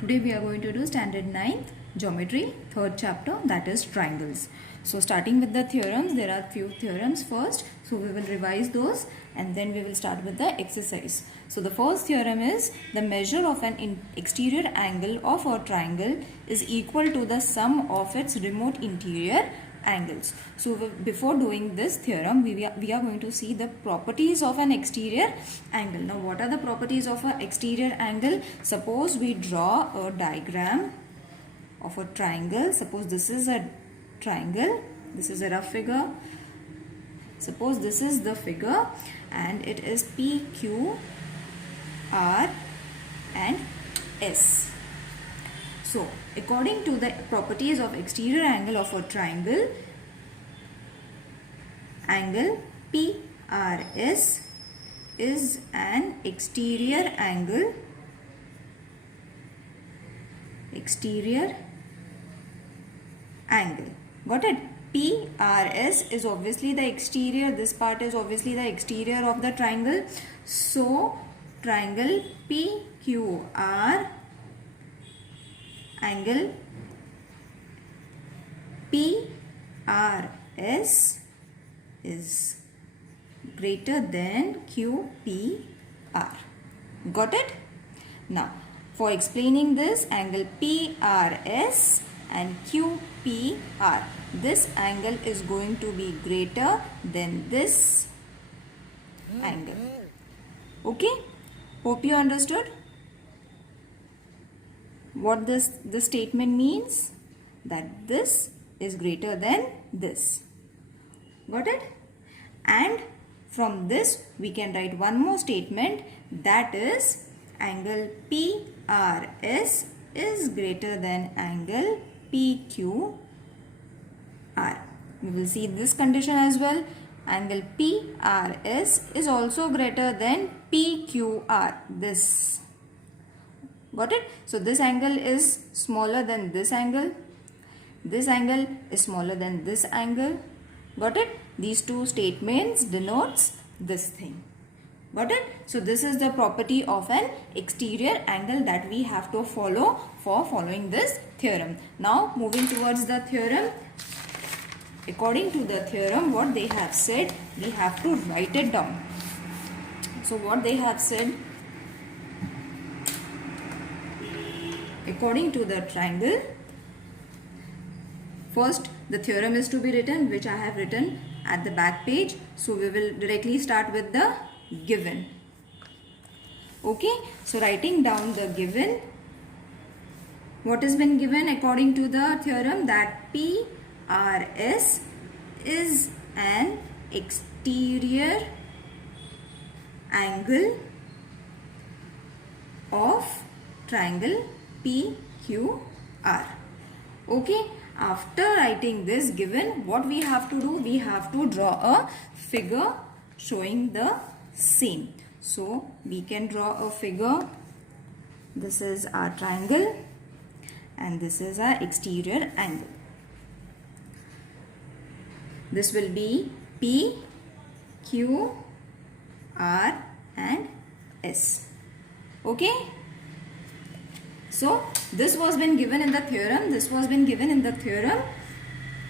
Today we are going to do standard 9th geometry, third chapter, that is triangles. So starting with the theorems, there are few theorems first. So we will revise those and then we will start with the exercise. So the first theorem is the measure of an exterior angle of a triangle is equal to the sum of its remote interior angles. So before doing this theorem, we are going to see the properties of an exterior angle. Now what are the properties of an exterior angle? Suppose we draw a diagram of a triangle. Suppose this is a triangle, this is a rough figure. Suppose this is the figure and it is P, Q, R and S. So, according to the properties of exterior angle of a triangle, angle PRS is an exterior angle. Got it? PRS is obviously the exterior. This part is obviously the exterior of the triangle. So, triangle PQR angle PRS is greater than QPR. Got it? Now, for explaining this, angle PRS and QPR, this angle is going to be greater than this angle. Okay? Hope you understood what this statement means, that this is greater than this. Got it? And from this we can write one more statement, that is angle PRS is greater than angle PQR. We will see this condition as well. Angle PRS is also greater than PQR. This. Got it? So this angle is smaller than this angle. This angle is smaller than this angle. Got it? These two statements denotes this thing. Got it? So this is the property of an exterior angle that we have to follow for following this theorem. Now moving towards the theorem. According to the theorem, what they have said, we have to write it down. So what they have said, according to the triangle, first the theorem is to be written, which I have written at the back page. So we will directly start with the given. Okay, so writing down the given, what has been given according to the theorem, that PRS is an exterior angle of triangle PQR. Okay, after writing this given, what we have to do? We have to draw a figure showing the same. So we can draw a figure. This is our triangle and this is our exterior angle. This will be P, Q, R and S. Okay? So this was been given in the theorem.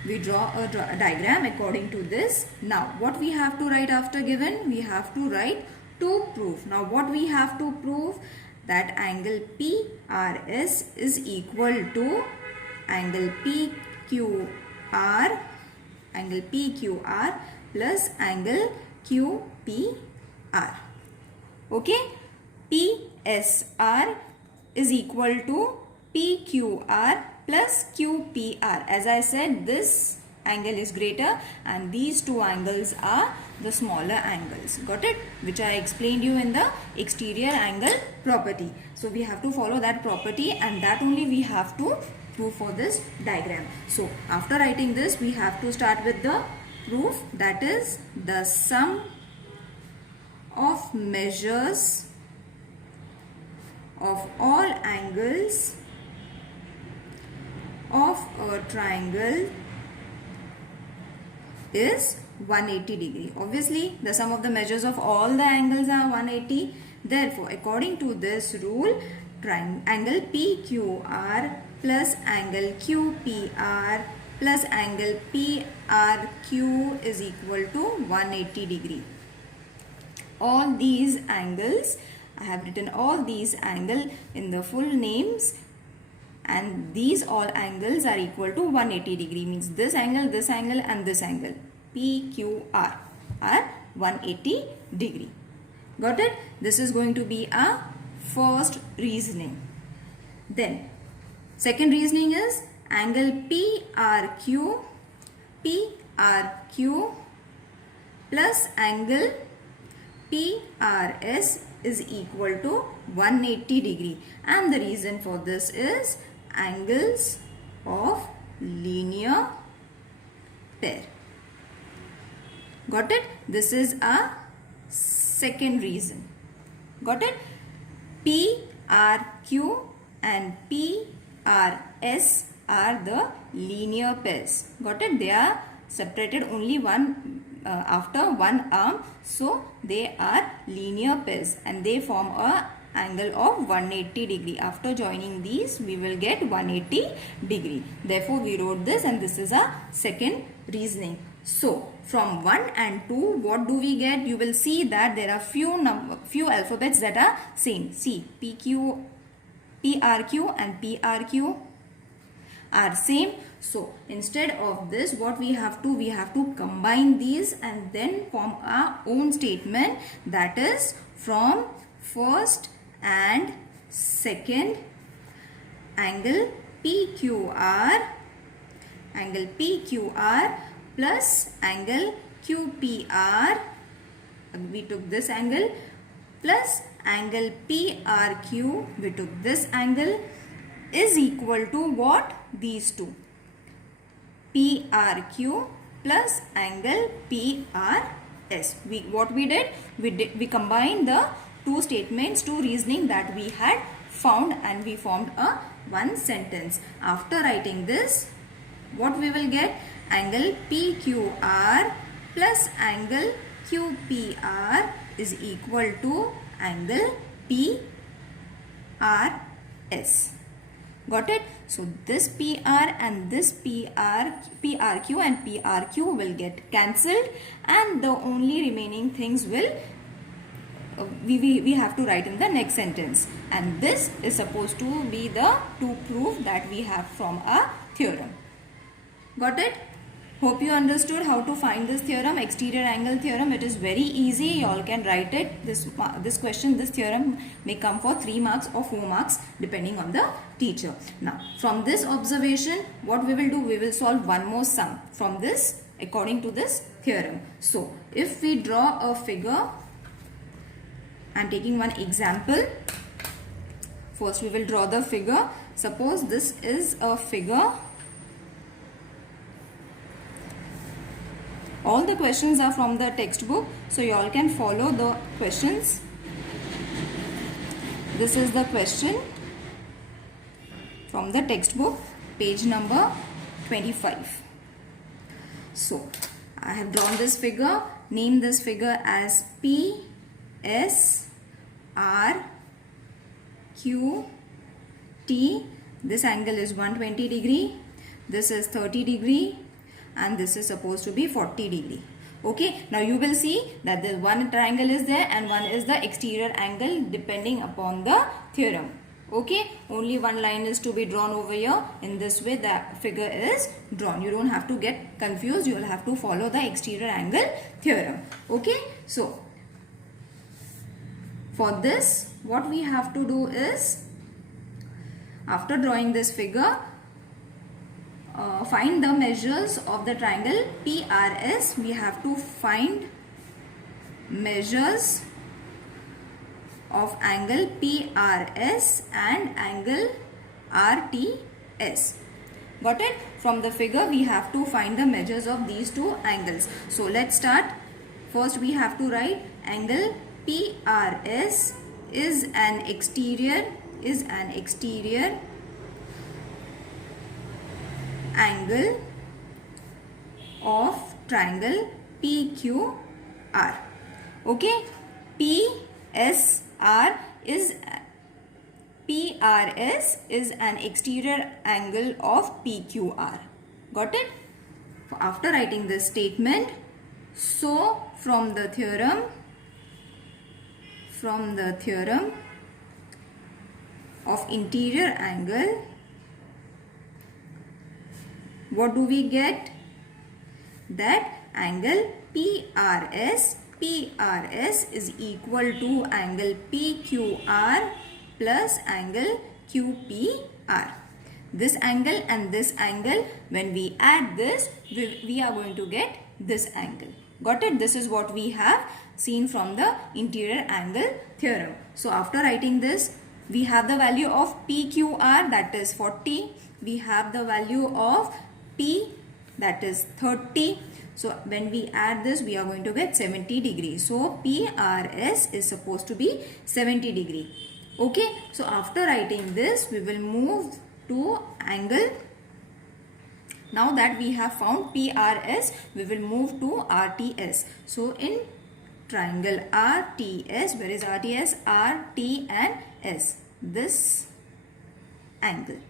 We draw a diagram according to this. Now what we have to write after given? We have to write to prove. Now what we have to prove? That angle PRS is equal to angle PQR plus angle QPR. Okay? PSR is equal to PQR plus QPR. As I said, this angle is greater and these two angles are the smaller angles. Got it? Which I explained you in the exterior angle property. So we have to follow that property and that only we have to prove for this diagram. So after writing this, we have to start with the proof, that is the sum of measures of all angles of a triangle is 180 degree. Obviously, the sum of the measures of all the angles are 180. Therefore, according to this rule, angle PQR plus angle QPR plus angle PRQ is equal to 180 degree. All these angles, I have written all these angles in the full names, and these all angles are equal to 180 degree, means this angle and this angle PQR are 180 degree. Got it? This is going to be a first reasoning. Then second reasoning is angle PRQ plus angle PRS is equal to 180 degree, and the reason for this is angles of linear pair. Got it? This is a second reason. Got it? PRQ and PRS are the linear pairs. Got it? They are separated only one after one arm, so they are linear pairs and they form a angle of 180 degree. After joining these, we will get 180 degree. Therefore, we wrote this, and this is a second reasoning. So, from 1 and 2, what do we get? You will see that there are few alphabets that are same. See, PRQ and PRQ are same. So, instead of this, what we have to combine these and then form our own statement, that is from first and second angle PQR plus angle QPR, we took this angle, plus angle PRQ, we took this angle, is equal to what? These two, PRQ plus angle PRS. What we did? We combined the two statements, two reasoning that we had found, and we formed a one sentence. After writing this, what we will get? Angle PQR plus angle QPR is equal to angle PRS. Got it? So this PR and this PRQ and PRQ will get cancelled, and the only remaining things will we have to write in the next sentence, and this is supposed to be the to prove that we have from a theorem. Got it? Hope you understood how to find this theorem, exterior angle theorem. It is very easy. You all can write it. This theorem may come for 3 marks or 4 marks depending on the teacher. Now, from this observation, what we will do? We will solve one more sum from this according to this theorem. So, if we draw a figure, I am taking one example. First, we will draw the figure. Suppose this is a figure. All the questions are from the textbook, so you all can follow the questions. This is the question from the textbook, page number 25. So, I have drawn this figure. Name this figure as P, S, R, Q, T. This angle is 120 degree. This is 30 degree. And this is supposed to be 40 degree. Okay, now you will see that the one triangle is there and one is the exterior angle depending upon the theorem. Okay, only one line is to be drawn over here. In this way the figure is drawn. You don't have to get confused. You will have to follow the exterior angle theorem. Okay, so for this, what we have to do is, after drawing this figure, find the measures of the triangle PRS. We have to find measures of angle PRS and angle RTS. Got it? From the figure, we have to find the measures of these two angles. So let's start. First, we have to write angle PRS is an exterior angle of triangle PQR. Okay, PSR is PRS is an exterior angle of PQR. Got it? After writing this statement, so from the theorem of interior angle, what do we get? That angle PRS is equal to angle PQR plus angle QPR. This angle and this angle, when we add this, we are going to get this angle. Got it? This is what we have seen from the interior angle theorem. So after writing this, we have the value of PQR, that is 40. We have the value of P, that is 30. So when we add this, we are going to get 70 degrees. So PRS is supposed to be 70 degree. Okay. So after writing this, we will move to angle. Now that we have found PRS, we will move to RTS. So in triangle RTS, where is RTS? R, T and S. This angle.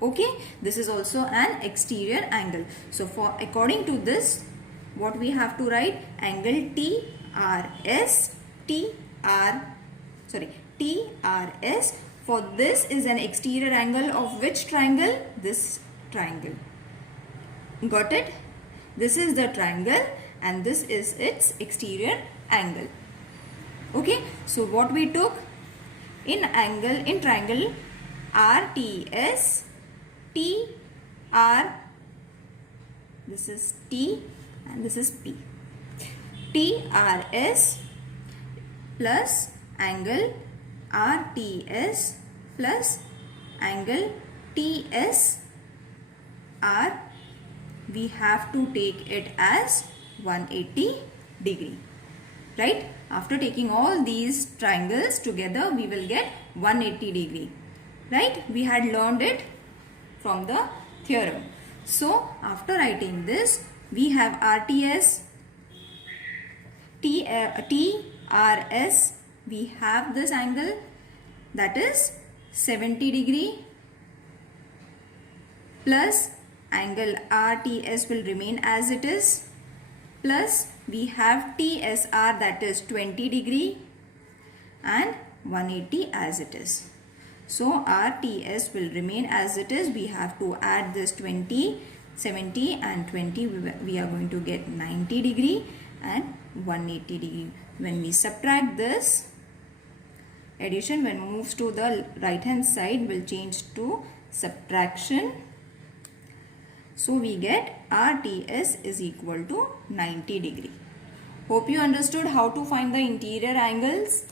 Okay. This is also an exterior angle. So for according to this, what we have to write? Angle TRS. For this is an exterior angle of which triangle? This triangle. Got it? This is the triangle and this is its exterior angle. Okay. So what we took in triangle RTS, TR, this is T and this is P. TRS plus angle RTS plus angle TSR, we have to take it as 180 degree. Right? After taking all these triangles together, we will get 180 degree. Right? We had learned it from the theorem. So after writing this, we have RTS, TRS, we have this angle, that is 70 degree, plus angle RTS will remain as it is, plus we have TSR, that is 20 degree and 180 as it is. So RTS will remain as it is. We have to add this 20, 70 and 20. We are going to get 90 degree and 180 degree. When we subtract this, addition when moves to the right hand side will change to subtraction. So we get RTS is equal to 90 degree. Hope you understood how to find the interior angles,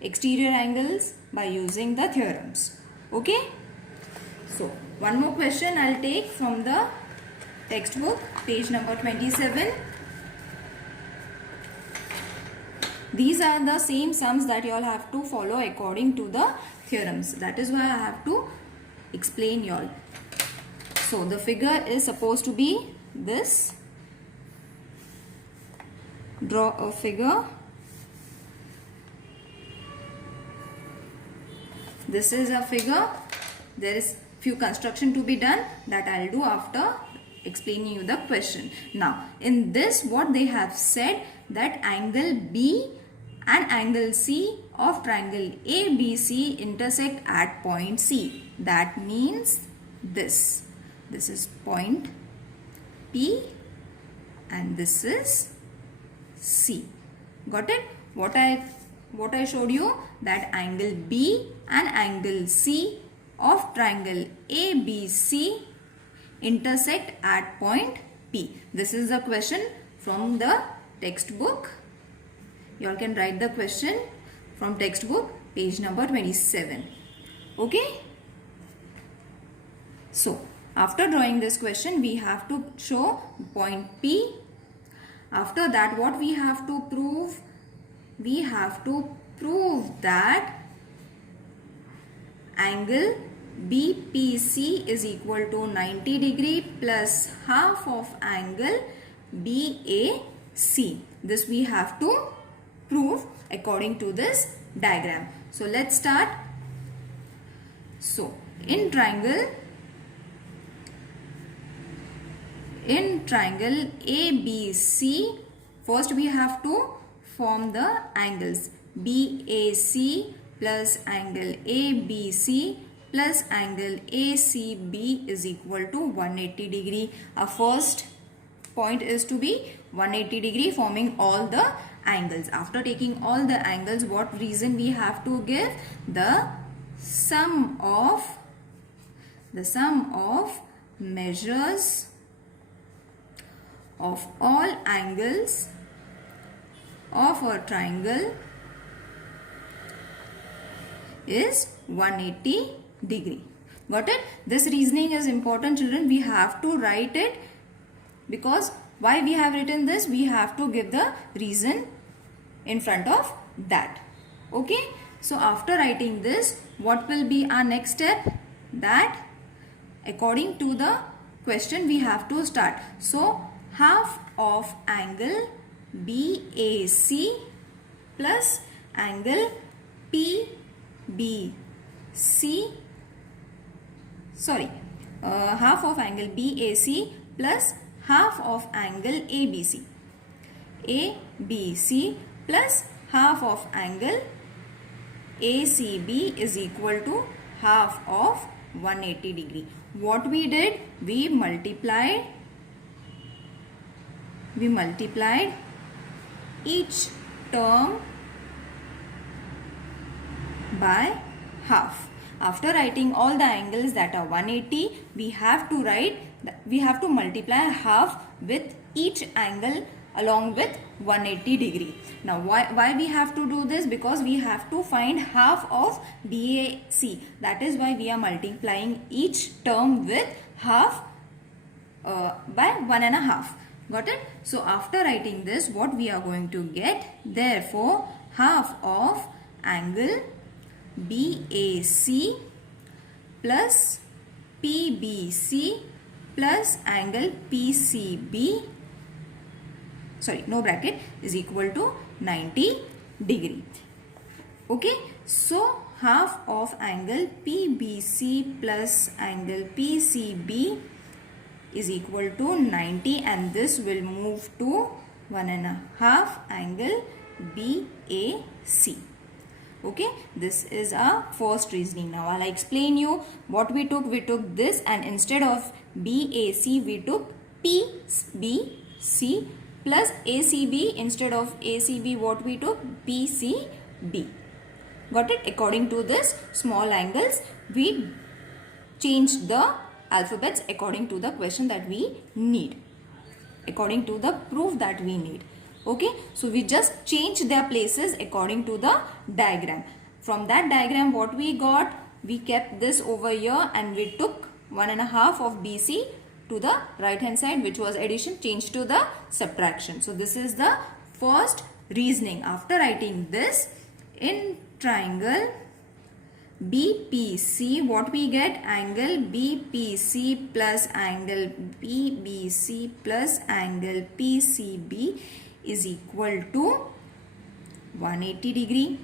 exterior angles by using the theorems. Okay. So one more question I'll take from the textbook, page number 27. These are the same sums that you all have to follow according to the theorems. That is why I have to explain you all. So the figure is supposed to be this. Draw a figure. This is a figure. There is few construction to be done that I'll do after explaining you the question. Now in this, what they have said, that angle B and angle C of triangle ABC intersect at point C. That means this. This is point P and this is C. Got it? What I showed you, that angle B and angle C of triangle ABC intersect at point P. This is the question from the textbook. You all can write the question from textbook, page number 27. Okay. So after drawing this question, we have to show point P. After that, what we have to prove? We have to prove that angle BPC is equal to 90 degree plus half of angle BAC. This we have to prove according to this diagram. So let's start. So in triangle ABC, first we have to form the angles. BAC plus angle ABC plus angle ACB is equal to 180 degree. Our first point is to be 180 degree, forming all the angles. After taking all the angles, what reason we have to give? The sum of measures of all angles of a triangle is 180 degree. Got it? This reasoning is important, children. We have to write it, because why we have written this? We have to give the reason in front of that. Okay? So after writing this, what will be our next step? That according to the question we have to start. So half of angle BAC plus angle PBC, half of angle BAC plus half of angle ABC plus half of angle ACB is equal to half of 180 degree. What we did? We multiplied each term by half. After writing all the angles that are 180, we have to multiply half with each angle along with 180 degree. Now why we have to do this? Because we have to find half of BAC. That is why we are multiplying each term with half by 1.5. Got it? So after writing this, what we are going to get? Therefore, half of angle BAC plus PBC plus angle PCB, no bracket, is equal to 90 degree. Okay, so half of angle PBC plus angle PCB is equal to 90, and this will move to 1.5 angle BAC. Okay, this is our first reasoning. Now I'll explain you what we took. We took this, and instead of BAC we took PBC plus ACB. Instead of ACB, what we took? PCB. Got it? According to this small angles, we changed the alphabets according to the question that we need, according to the proof that we need. Okay, so we just changed their places according to the diagram. From that diagram, what we got? We kept this over here and we took 1.5 of BC to the right hand side, which was addition, changed to the subtraction. So this is the first reasoning. After writing this, in triangle BPC, what we get? Angle BPC plus angle BBC plus angle PCB is equal to 180 degree.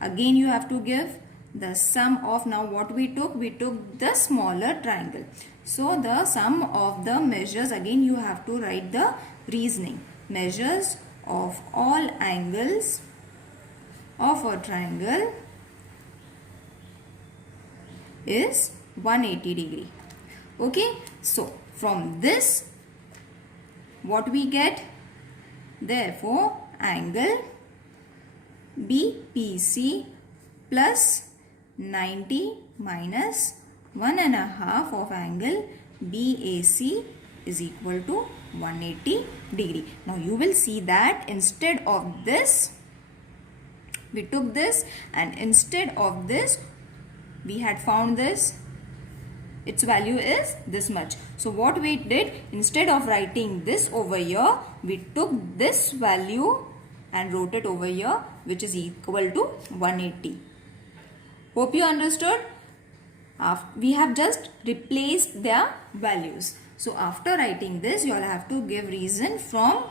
Again you have to give the sum of, now what we took? We took the smaller triangle. So the sum of the measures, again you have to write the reasoning. Measures of all angles of a triangle is 180 degree. Okay, so from this what we get? Therefore angle BPC plus 90 minus 1.5 of angle BAC is equal to 180 degree. Now you will see that instead of this, we took this, and instead of this we had found this, its value is this much. So what we did, instead of writing this over here, we took this value and wrote it over here, which is equal to 180. Hope you understood. We have just replaced their values. So after writing this, you all have to give reason from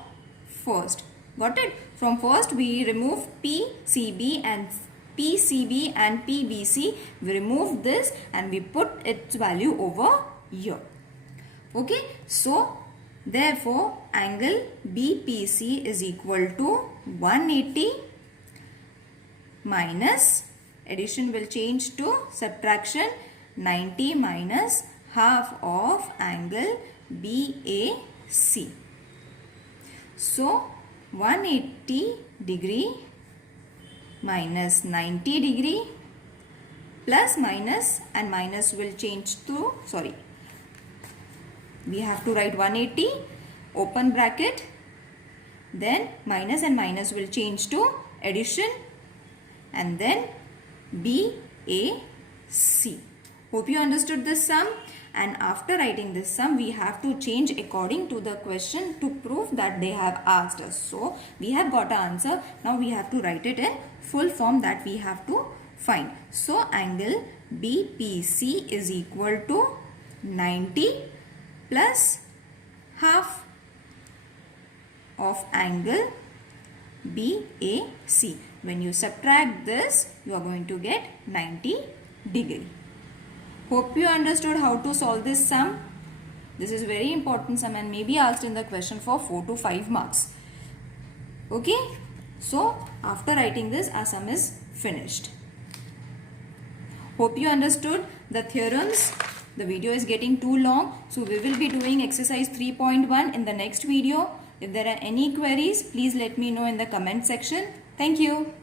first. Got it? From first we remove PCB and PCB and PBC. We remove this and we put its value over here. Okay, so therefore angle BPC is equal to 180 minus, addition will change to subtraction, 90 minus half of angle BAC. So 180 degree minus 90 degree plus minus, and minus will change to, sorry, we have to write 180 open bracket, then minus and minus will change to addition, and then BAC. Hope you understood this sum. And after writing this sum, we have to change according to the question to prove that they have asked us. So we have got an answer. Now we have to write it in full form that we have to find. So angle BPC is equal to 90 plus half of angle BAC. When you subtract this, you are going to get 90 degree. Hope you understood how to solve this sum. This is very important sum and may be asked in the question for 4 to 5 marks. Okay. So after writing this, our sum is finished. Hope you understood the theorems. The video is getting too long. So we will be doing exercise 3.1 in the next video. If there are any queries, please let me know in the comment section. Thank you.